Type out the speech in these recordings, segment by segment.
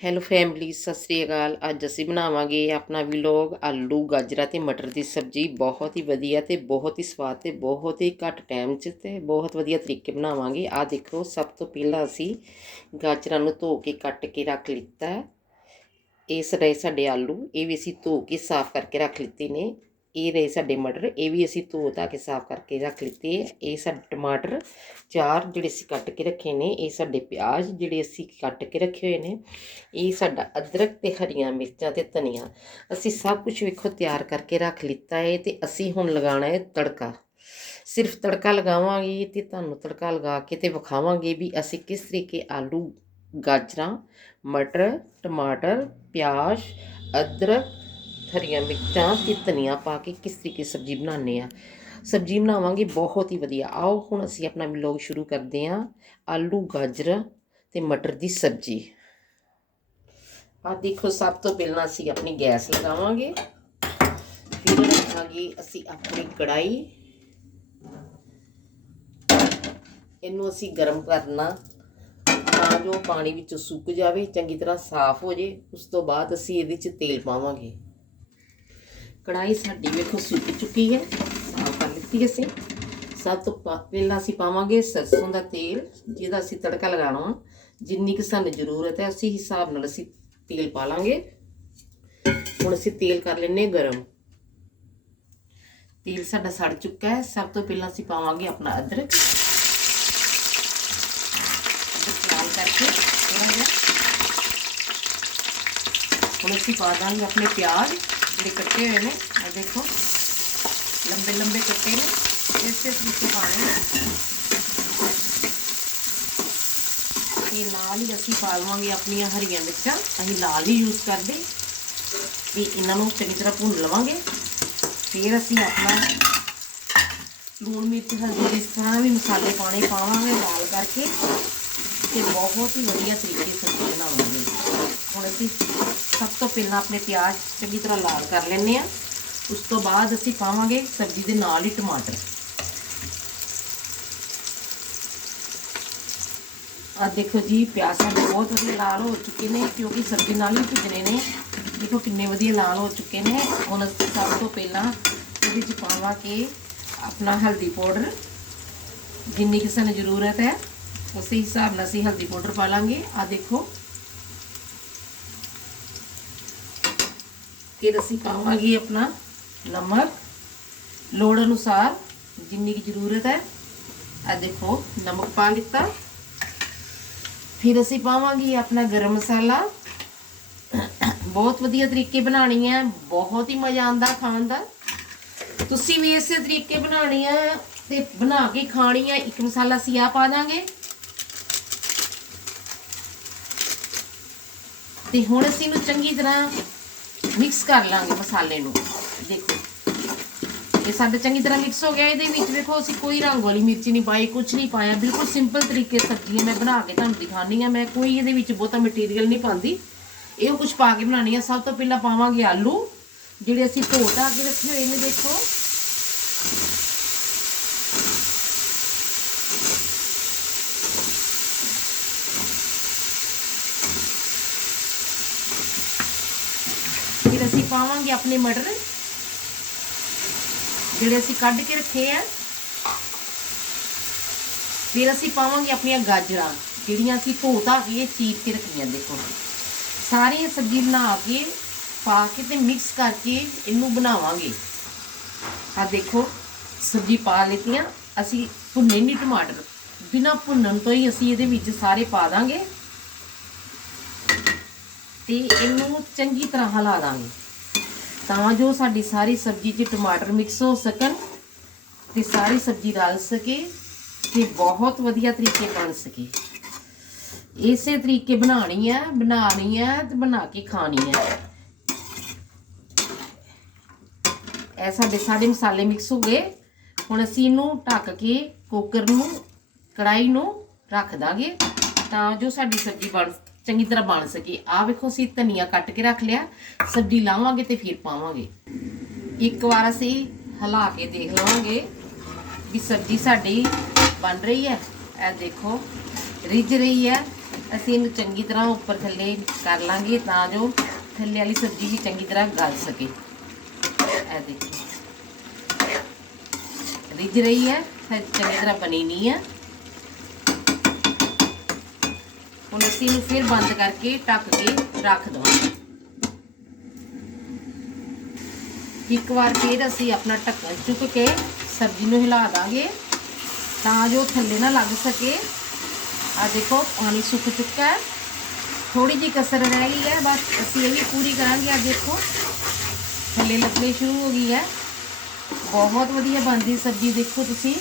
Hello family Sat Sri ਅਕਾਲ। ਅੱਜ ਅਸੀਂ ਬਣਾਵਾਂਗੇ ਆਪਣਾ ਵਲੌਗ ਆਲੂ, ਗਾਜਰਾਂ ਤੇ ਮਟਰ ਦੀ ਸਬਜ਼ੀ। ਬਹੁਤ ਹੀ ਵਧੀਆ ਤੇ ਬਹੁਤ ਹੀ ਸਵਾਦ ਤੇ ਬਹੁਤ ਹੀ ਘੱਟ ਟਾਈਮ 'ਚ ਤੇ ਬਹੁਤ ਵਧੀਆ ਤਰੀਕੇ ਬਣਾਵਾਂਗੇ। ਆਹ ਦੇਖੋ, ਸਭ ਤੋਂ ਪਹਿਲਾਂ ਅਸੀਂ ਗਾਜਰਾਂ ਨੂੰ ਧੋ ਕੇ ਕੱਟ ਕੇ ਰੱਖ ਲਿੱਤਾ। ਇਸ ਰਹੇ ਸਾਡੇ ਆਲੂ, ਇਹ ਵੀ ਅਸੀਂ ਧੋ ਕੇ ਸਾਫ਼ ਕਰਕੇ ਰੱਖ ਲਿੱਤੇ ਨੇ। ਇਹ ਰਹੇ ਸਾਡੇ ਮਟਰ, ਇਹ ਵੀ ਅਸੀਂ ਧੋ ਧਾ ਕੇ ਸਾਫ਼ ਕਰਕੇ ਰੱਖ ਲਿੱਤੇ ਇਹ ਸਾਡੇ ਟਮਾਟਰ ਚਾਰ ਜਿਹੜੇ ਅਸੀਂ ਕੱਟ ਕੇ ਰੱਖੇ ਨੇ, ਇਹ ਸਾਡੇ ਪਿਆਜ਼ ਜਿਹੜੇ ਅਸੀਂ ਕੱਟ ਕੇ ਰੱਖੇ ਹੋਏ ਨੇ, ਇਹ ਸਾਡਾ ਅਦਰਕ ਤੇ ਹਰੀਆਂ ਮਿਰਚਾਂ ਤੇ ਧਨੀਆ। ਅਸੀਂ ਸਭ ਕੁਝ ਵੇਖੋ ਤਿਆਰ ਕਰਕੇ ਰੱਖ ਲਿੱਤਾ ਹੈ ਤੇ ਅਸੀਂ ਹੁਣ ਲਗਾਉਣਾ ਹੈ ਤੜਕਾ। ਸਿਰਫ ਤੜਕਾ ਲਗਾਵਾਂਗੇ ਤੇ ਤੁਹਾਨੂੰ ਤੜਕਾ ਲਗਾ ਕੇ ਤੇ ਵਿਖਾਵਾਂਗੇ ਵੀ ਅਸੀਂ ਕਿਸ ਤਰੀਕੇ ਆਲੂ, ਗਾਜਰਾਂ, ਮਟਰ, ਟਮਾਟਰ, ਪਿਆਜ਼, ਅਦਰਕ ਹਰੀਆਂ ਮਿਰਚਾਂ ਤੇ ਧਨੀਆ ਪਾ ਕੇ ਕਿਸ ਤਰੀਕੇ ਸਬਜ਼ੀ ਬਣਾਉਂਦੇ ਆ ਸਬਜ਼ੀ ਬਣਾਵਾਂਗੇ ਬਹੁਤ ਹੀ ਵਧੀਆ। ਆਓ ਹੁਣ ਅਸੀਂ ਆਪਣਾ ਵਲੌਗ ਸ਼ੁਰੂ ਕਰਦੇ ਹਾਂ। ਆਲੂ, ਗਾਜਰ ਤੇ ਮਟਰ ਦੀ ਸਬਜ਼ੀ। ਆ ਦੇਖੋ, ਸਭ ਤੋਂ ਪਹਿਲਾਂ ਅਸੀਂ ਆਪਣੀ ਗੈਸ ਲਗਾਵਾਂਗੇ। ਫਿਰ ਰੱਖਾਂਗੇ ਅਸੀਂ ਆਪਣੀ ਕੜਾਈ ਇਹਨੂੰ ਅਸੀਂ ਗਰਮ ਕਰਨਾ ਤਾਂ ਜੋ ਪਾਣੀ ਵਿੱਚੋਂ ਸੁੱਕ ਜਾਵੇ, ਚੰਗੀ ਤਰ੍ਹਾਂ ਸਾਫ਼ ਹੋ ਜੇ। ਉਸ ਤੋਂ ਬਾਅਦ ਅਸੀਂ ਇਹਦੇ 'ਚ ਤੇਲ ਪਾਵਾਂਗੇ। ਕੜਾਈ ਸਾਡੀ ਵੇਖੋ ਸੁੱਕ ਚੁੱਕੀ ਹੈ। ਸਾਫ਼ ਕਰ ਲਿੱਤੀ ਅਸੀਂ। ਸਭ ਤੋਂ ਪਹਿਲਾਂ ਅਸੀਂ ਪਾਵਾਂਗੇ ਸਰਸੋਂ ਦਾ ਤੇਲ, ਜਿਹਦਾ ਅਸੀਂ ਤੜਕਾ ਲਗਾਉਣਾ ਜਿੰਨੀ ਕਿ ਸਾਨੂੰ ਜ਼ਰੂਰਤ ਹੈ, ਉਸੇ ਹਿਸਾਬ ਨਾਲ ਅਸੀਂ ਤੇਲ ਪਾ ਲਾਂਗੇ। ਹੁਣ ਅਸੀਂ ਤੇਲ ਕਰ ਲੈਨੇ ਗਰਮ। ਤੇਲ ਸਾਡਾ ਸੜ ਚੁੱਕਾ ਹੈ। ਸਭ ਤੋਂ ਪਹਿਲਾਂ ਅਸੀਂ ਪਾਵਾਂਗੇ ਆਪਣਾ ਅਦਰਕ। ਅਦਰਕ ਲਾਲ ਕਰਕੇ ਥੋੜਾ ਜਿਹਾ। ਹੁਣ ਅਸੀਂ ਪਾ ਦਾਂਗੇ ਆਪਣੇ ਪਿਆਜ਼। ਜਿਹੜੇ ਕੱਟੇ ਹੋਏ ਨੇ ਇਹ ਦੇਖੋ ਲੰਬੇ ਲੰਬੇ ਕੱਟੇ ਨੇ ਇਸੇ ਤਰੀਕੇ ਪਾਣੇ ਨੇ ਤੇ ਨਾਲ ਹੀ ਅਸੀਂ ਪਾ ਲਵਾਂਗੇ ਆਪਣੀਆਂ ਹਰੀਆਂ ਮਿਰਚਾਂ ਅਸੀਂ ਲਾਲ ਹੀ ਯੂਜ਼ ਕਰਦੇ ਤੇ ਇਹਨਾਂ ਨੂੰ ਚੰਗੀ ਤਰ੍ਹਾਂ ਭੁੰਨ ਲਵਾਂਗੇ ਫਿਰ ਅਸੀਂ ਆਪਣਾ ਲੂਣ ਮਿਰਚ, ਹਲਦੀ, ਜਿਸ ਤਰ੍ਹਾਂ ਵੀ ਮਸਾਲੇ ਪਾਣੇ ਪਾਵਾਂਗੇ ਲਾਲ ਕਰਕੇ। ਤੇ ਬਹੁਤ ਹੀ ਵਧੀਆ ਤਰੀਕੇ ਸਬਜ਼ੀ ਬਣਾਵਾਂਗੇ। ਹੁਣ ਅਸੀਂ ਸਭ ਤੋਂ ਪਹਿਲਾਂ ਆਪਣੇ ਪਿਆਜ਼ ਚੰਗੀ ਤਰ੍ਹਾਂ ਲਾਲ ਕਰ ਲੈਣੇ ਆ ਉਸ ਤੋਂ ਬਾਅਦ ਅਸੀਂ ਪਾਵਾਂਗੇ ਸਬਜ਼ੀ ਦੇ ਨਾਲ ਹੀ ਟਮਾਟਰ। ਆ ਦੇਖੋ ਜੀ, ਪਿਆਜ਼ ਸਾਡੇ ਬਹੁਤ ਵਧੀਆ ਲਾਲ ਹੋ ਚੁੱਕੇ ਨੇ, ਕਿਉਂਕਿ ਸਬਜ਼ੀ ਨਾਲ ਹੀ ਭੁੱਜਣੇ ਨੇ। ਦੇਖੋ ਕਿੰਨੇ ਵਧੀਆ ਲਾਲ ਹੋ ਚੁੱਕੇ ਨੇ। ਹੁਣ ਅਸੀਂ ਸਭ ਤੋਂ ਪਹਿਲਾਂ ਇਹਦੇ ਵਿੱਚ ਪਾਵਾਂਗੇ ਆਪਣਾ ਹਲਦੀ ਪਾਊਡਰ। ਜਿੰਨੀ ਕਿ ਸਾਨੂੰ ਜ਼ਰੂਰਤ ਹੈ ਉਸੇ ਹਿਸਾਬ ਨਾਲ ਅਸੀਂ ਹਲਦੀ ਪਾਊਡਰ ਪਾ ਲਾਂਗੇ। ਆ ਦੇਖੋ। ਫਿਰ ਅਸੀਂ ਪਾਵਾਂਗੇ ਆਪਣਾ ਨਮਕ। ਲੋੜ ਅਨੁਸਾਰ ਜਿੰਨੀ ਕੀ ਜ਼ਰੂਰਤ ਹੈ ਆ ਦੇਖੋ, ਨਮਕ ਪਾ ਲਿੱਤਾ। ਫਿਰ ਅਸੀਂ ਪਾਵਾਂਗੇ ਆਪਣਾ ਗਰਮ ਮਸਾਲਾ। ਬਹੁਤ ਵਧੀਆ ਤਰੀਕੇ ਬਣਾਣੀ ਹੈ, ਬਹੁਤ ਹੀ ਮਜ਼ਾ ਆਂਦਾ ਖਾਣ ਦਾ। ਤੁਸੀਂ ਵੀ ਇਸੇ ਤਰੀਕੇ ਬਣਾਣੀ ਹੈ ਤੇ ਬਣਾ ਕੇ ਖਾਣੀ ਹੈ ਇੱਕ ਮਸਾਲਾ ਅਸੀਂ ਆ ਪਾ ਦਾਂਗੇ। ਤੇ ਹੁਣ ਅਸੀਂ ਇਹਨੂੰ ਚੰਗੀ ਤਰ੍ਹਾਂ ਮਿਕਸ ਕਰ ਲਾਂਗੇ ਮਸਾਲੇ ਨੂੰ। ਦੇਖੋ। ਇਹ ਸਾਡਾ ਚੰਗੀ ਤਰ੍ਹਾਂ ਮਿਕਸ ਹੋ ਗਿਆ। ਇਹਦੇ ਵਿੱਚ ਵੇਖੋ, ਅਸੀਂ ਕੋਈ ਰੰਗ ਵਾਲੀ ਮਿਰਚ ਨਹੀਂ ਪਾਈ ਕੁਝ ਨਹੀਂ ਪਾਇਆ। ਬਿਲਕੁਲ ਸਿੰਪਲ ਤਰੀਕੇ ਸਬਜ਼ੀਆਂ ਮੈਂ ਬਣਾ ਕੇ ਤੁਹਾਨੂੰ ਦਿਖਾਣੀ ਆ ਮੈਂ ਕੋਈ ਇਹਦੇ ਵਿੱਚ ਬਹੁਤਾ ਮਟੀਰੀਅਲ ਨਹੀਂ ਪਾਉਂਦੀ। ਇਹ ਕੁਝ ਪਾ ਕੇ ਬਣਾਣੀ ਆ ਸਭ ਤੋਂ ਪਹਿਲਾਂ ਪਾਵਾਂਗੇ ਆਲੂ, ਜਿਹੜੇ ਅਸੀਂ ਧੋ ਧਾ ਕੇ ਰੱਖੇ ਹੋਏ ਨੇ, ਦੇਖੋ ਫਿਰ ਅਸੀਂ ਪਾਵਾਂਗੇ ਆਪਣੇ ਮਟਰ। ਜਿਹੜੇ ਅਸੀਂ ਕੱਢ ਕੇ ਰੱਖੇ ਆ। ਫਿਰ ਅਸੀਂ ਪਾਵਾਂਗੇ ਆਪਣੀਆਂ ਗਾਜਰਾਂ, ਜਿਹੜੀਆਂ ਅਸੀਂ ਧੋ ਧਾ ਕੇ ਚੀਰ ਕੇ ਰੱਖੀਆਂ, ਦੇਖੋ। ਸਾਰੀਆਂ ਸਬਜ਼ੀ ਬਣਾ ਕੇ, ਪਾ ਕੇ ਤੇ ਮਿਕਸ ਕਰਕੇ ਇਹਨੂੰ ਬਣਾਵਾਂਗੇ। ਆ ਦੇਖੋ, ਸਬਜ਼ੀ ਪਾ ਲਿੱਤੀਆਂ। ਅਸੀਂ ਭੁੰਨੇ ਨਹੀਂ ਟਮਾਟਰ। ਬਿਨਾ ਭੁੰਨਣ ਤੋਂ ਹੀ ਅਸੀਂ ਇਹਦੇ ਵਿੱਚ ਸਾਰੇ ਪਾ ਦਾਂਗੇ। ਤੇ ਇਹਨੂੰ ਚੰਗੀ ਤਰ੍ਹਾਂ ਹਿਲਾ ਦਾਂਗੇ। ਤਾਂ ਜੋ ਸਾਡੀ ਸਾਰੀ ਸਬਜ਼ੀ 'ਚ ਟਮਾਟਰ ਮਿਕਸ ਹੋ ਸਕਣ ਤੇ ਸਾਰੀ ਸਬਜ਼ੀ ਰਲ ਸਕੇ ਤੇ ਬਹੁਤ ਵਧੀਆ ਤਰੀਕੇ ਬਣ ਸਕੇ। ਇਸੇ ਤਰੀਕੇ ਬਣਾਣੀ ਹੈ ਬਣਾਣੀ ਹੈ ਤੇ ਬਣਾ ਕੇ ਖਾਣੀ ਹੈ ਇਹ ਸਾਡੇ ਸਾਰੇ ਮਸਾਲੇ ਮਿਕਸ ਹੋ ਗਏ। ਹੁਣ ਅਸੀਂ ਇਹਨੂੰ ਢੱਕ ਕੇ ਕੁੱਕਰ ਨੂੰ ਕੜਾਈ ਨੂੰ ਰੱਖ ਦਾਂਗੇ ਤਾਂ ਜੋ ਸਾਡੀ ਸਬਜ਼ੀ ਬਣ ਚੰਗੀ ਤਰ੍ਹਾਂ ਬਣ ਸਕੇ। ਆ ਵੇਖੋ, ਅਸੀਂ ਧਨੀਆ ਕੱਟ ਕੇ ਰੱਖ ਲਿਆ, ਸਬਜ਼ੀ ਲਾਵਾਂਗੇ ਤੇ ਫਿਰ ਪਾਵਾਂਗੇ। ਇੱਕ ਵਾਰ ਅਸੀਂ ਹਿਲਾ ਕੇ ਦੇਖ ਲਵਾਂਗੇ ਵੀ ਸਬਜ਼ੀ ਸਾਡੀ ਬਣ ਰਹੀ ਹੈ। ਇਹ ਦੇਖੋ, ਰਿੱਝ ਰਹੀ ਹੈ। ਅਸੀਂ ਇਹਨੂੰ ਚੰਗੀ ਤਰ੍ਹਾਂ ਉੱਪਰ ਥੱਲੇ ਕਰ ਲਾਂਗੇ ਤਾਂ ਜੋ ਥੱਲੇ ਵਾਲੀ ਸਬਜ਼ੀ ਵੀ ਚੰਗੀ ਤਰ੍ਹਾਂ ਗਲ ਸਕੇ। ਇਹ ਦੇਖੋ। ਰਿੱਝ ਰਹੀ ਹੈ ਚੰਗੀ ਤਰ੍ਹਾਂ ਬਣੀ ਨਹੀਂ ਹੈ। ਹੁਣ ਨੂੰ ਫਿਰ ਬੰਦ ਕਰਕੇ ਢੱਕ ਕੇ ਰੱਖ ਦਵਾਂਗੇ। ਇੱਕ ਵਾਰ ਫਿਰ ਅਸੀਂ ਆਪਣਾ ਢੱਕਣ ਚੁੱਕ ਕੇ ਸਬਜ਼ੀ ਨੂੰ ਹਿਲਾ ਦਾਂਗੇ ਤਾਂ ਜੋ ਥੱਲੇ ਨਾ ਲੱਗ ਸਕੇ। ਆ ਦੇਖੋ, ਪਾਣੀ ਸੁੱਕ ਚੁੱਕਾ ਹੈ। ਥੋੜੀ ਜਿਹੀ ਕਸਰ ਰਹਿ ਗਈ ਹੈ, ਬਸ ਅਸੀਂ ਇਹ ਵੀ ਪੂਰੀ ਕਰਾਂਗੇ। ਆ ਦੇਖੋ, ਥੱਲੇ ਲੱਗਣੀ ਸ਼ੁਰੂ ਹੋ ਗਈ ਹੈ। ਬਹੁਤ ਵਧੀਆ ਬਣਦੀ ਸਬਜ਼ੀ ਦੇਖੋ ਤੁਸੀਂ।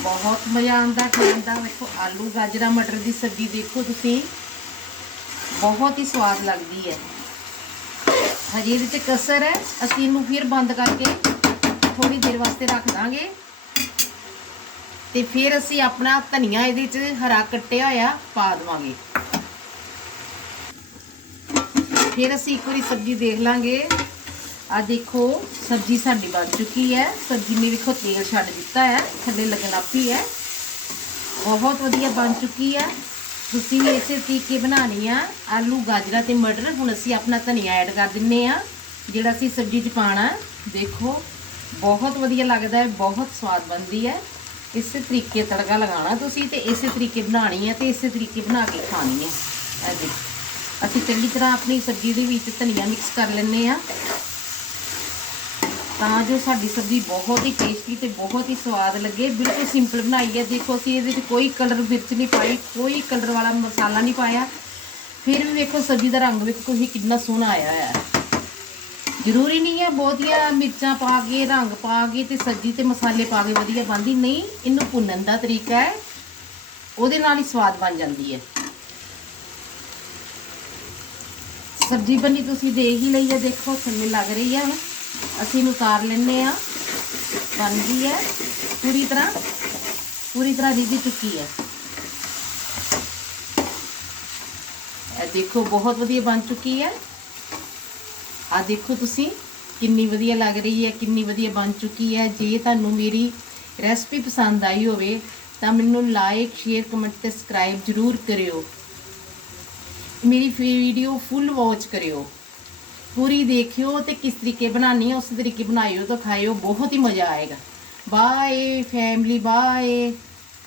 ਬਹੁਤ ਮਜ਼ਾ ਆਉਂਦਾ, ਖਾਣ ਦਾ। ਵੇਖੋ, ਆਲੂ, ਗਾਜਰਾ, ਮਟਰ ਦੀ ਸਬਜ਼ੀ ਦੇਖੋ ਤੁਸੀਂ। ਬਹੁਤ ਹੀ ਸਵਾਦ ਲੱਗਦੀ ਹੈ। ਹਜੇ ਇਹਦੇ 'ਚ ਕਸਰ ਹੈ। ਅਸੀਂ ਇਹਨੂੰ ਫਿਰ ਬੰਦ ਕਰਕੇ ਥੋੜੀ ਦੇਰ ਵਾਸਤੇ ਰੱਖ ਦਾਂਗੇ। ਤੇ ਫਿਰ ਅਸੀਂ ਆਪਣਾ ਧਨੀਆ ਇਹਦੇ 'ਚ ਹਰਾ ਕੱਟਿਆ ਹੋਇਆ ਪਾ ਦੇਵਾਂਗੇ। ਫਿਰ ਅਸੀਂ ਇੱਕ ਵਾਰੀ ਸਬਜ਼ੀ ਦੇਖ ਲਾਂਗੇ। ਆ ਦੇਖੋ, ਸਬਜ਼ੀ ਸਾਡੀ ਬਣ ਚੁੱਕੀ ਹੈ। ਸਬਜ਼ੀ ਨੇ ਵੇਖੋ, ਤੇਲ ਛੱਡ ਦਿੱਤਾ ਹੈ, ਥੱਲੇ ਲੱਗਣ ਆਪੀ ਹੈ। ਬਹੁਤ ਵਧੀਆ ਬਣ ਚੁੱਕੀ ਹੈ। ਤੁਸੀਂ ਵੀ ਇਸੇ ਤਰੀਕੇ ਬਣਾਣੀ ਆ। ਆਲੂ, ਗਾਜਰਾਂ ਤੇ ਮਟਰ, ਹੁਣ ਅਸੀਂ ਆਪਣਾ ਧਨੀਆ ਐਡ ਕਰ ਦਿੰਨੇ ਆ, ਜਿਹੜਾ ਅਸੀਂ ਸਬਜ਼ੀ 'ਚ ਪਾਣਾ ਦੇਖੋ, ਬਹੁਤ ਵਧੀਆ ਲੱਗਦਾ ਹੈ, ਬਹੁਤ ਸਵਾਦ ਬਣਦੀ ਹੈ। ਇਸੇ ਤਰੀਕੇ ਤੜਕਾ ਲਗਾਉਣਾ ਤੁਸੀਂ ਤੇ ਇਸੇ ਤਰੀਕੇ ਬਣਾਣੀ ਹੈ ਤੇ ਇਸੇ ਤਰੀਕੇ ਬਣਾ ਕੇ ਖਾਣੀ ਹੈ। ਅਸੀਂ ਚੰਗੀ ਤਰ੍ਹਾਂ ਆਪਣੀ ਸਬਜ਼ੀ ਦੇ ਵਿੱਚ ਧਨੀਆ ਮਿਕਸ ਕਰ ਲੈਂਦੇ ਆ ਤਾਂ ਜੋ ਸਾਡੀ ਸਬਜ਼ੀ ਬਹੁਤ ਹੀ ਟੇਸਟੀ ਤੇ ਬਹੁਤ ਹੀ ਸਵਾਦ ਲੱਗੇ। ਬਿਲਕੁਲ ਸਿੰਪਲ ਬਣਾਈ ਹੈ। ਦੇਖੋ ਅਸੀਂ ਇਹਦੇ ਵਿੱਚ ਕੋਈ ਕਲਰ ਮਿਰਚ ਨਹੀਂ ਪਾਈ, ਕੋਈ ਕਲਰ ਵਾਲਾ ਮਸਾਲਾ ਨਹੀਂ ਪਾਇਆ। ਫਿਰ ਵੀ ਵੇਖੋ ਸਬਜ਼ੀ ਦਾ ਰੰਗ ਵੇਖੋ ਹੀ ਕਿੰਨਾ ਸੋਹਣਾ ਆਇਆ ਹੈ। ਜ਼ਰੂਰੀ ਨਹੀਂ ਹੈ ਬਹੁਤੀਆਂ ਮਿਰਚਾਂ ਪਾ ਕੇ, ਰੰਗ ਪਾ ਕੇ ਤੇ ਸਬਜ਼ੀ ਤੇ ਮਸਾਲੇ ਪਾ ਕੇ ਵਧੀਆ ਬਣਦੀ। ਨਹੀਂ, ਇਹਨੂੰ ਭੁੰਨਣ ਦਾ ਤਰੀਕਾ ਹੈ। ਉਹਦੇ ਨਾਲ ਹੀ ਸਵਾਦ ਬਣ ਜਾਂਦੀ ਹੈ। ਸਬਜ਼ੀ ਬਣੀ ਤੁਸੀਂ ਦੇਖ ਹੀ ਲਈ ਹੈ। ਦੇਖੋ ਥੱਲੇ ਲੱਗ ਰਹੀ ਹੈ। ਹੁਣ ਅਸੀਂ ਉਤਾਰ ਲੈਨੇ ਆ ਬਣ ਗਈ ਹੈ। ਪੂਰੀ ਤਰ੍ਹਾਂ ਪੂਰੀ ਤਰ੍ਹਾਂ ਰਿੱਝ ਚੁੱਕੀ ਹੈ। ਇਹ ਦੇਖੋ, ਬਹੁਤ ਵਧੀਆ ਬਣ ਚੁੱਕੀ ਹੈ। ਆ ਦੇਖੋ ਤੁਸੀਂ, ਕਿੰਨੀ ਵਧੀਆ ਲੱਗ ਰਹੀ ਹੈ, ਕਿੰਨੀ ਵਧੀਆ ਬਣ ਚੁੱਕੀ ਹੈ। ਜੇ ਤੁਹਾਨੂੰ ਮੇਰੀ ਰੈਸਪੀ ਪਸੰਦ ਆਈ ਹੋਵੇ, ਤਾਂ ਮੈਨੂੰ ਲਾਈਕ ਸ਼ੇਅਰ, ਕਮੈਂਟ ਤੇ ਸਬਸਕ੍ਰਾਈਬ ਜ਼ਰੂਰ ਕਰਿਓ। ਮੇਰੀ ਵੀਡੀਓ ਫੁੱਲ ਵਾਚ ਕਰਿਓ। ਪੂਰੀ ਦੇਖਿਓ ਤੇ ਕਿਸ ਤਰੀਕੇ ਬਣਾਉਣੀ ਹੈ ਉਸ ਤਰੀਕੇ ਬਣਾਇਓ ਤਾਂ ਖਾਇਓ, ਬਹੁਤ ਹੀ ਮਜ਼ਾ ਆਏਗਾ। Bye family bye